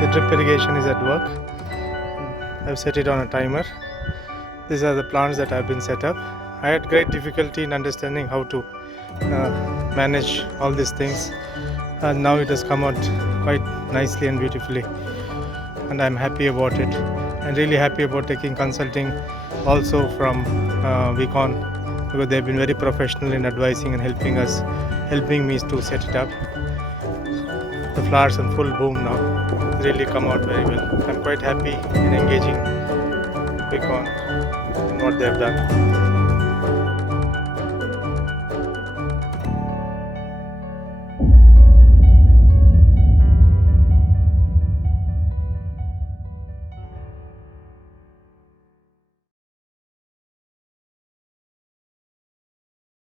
The drip irrigation is at work. I've set it on a timer. These are the plants that have been set up. I had great difficulty in understanding how to manage all these things, and now it has come out quite nicely and beautifully, and I'm happy about it, and really happy about taking consulting also from Vicon, because they've been very professional in advising and helping me to set it up. The flowers in full bloom now, really come out very well. I'm quite happy in engaging Vicon and what they have done.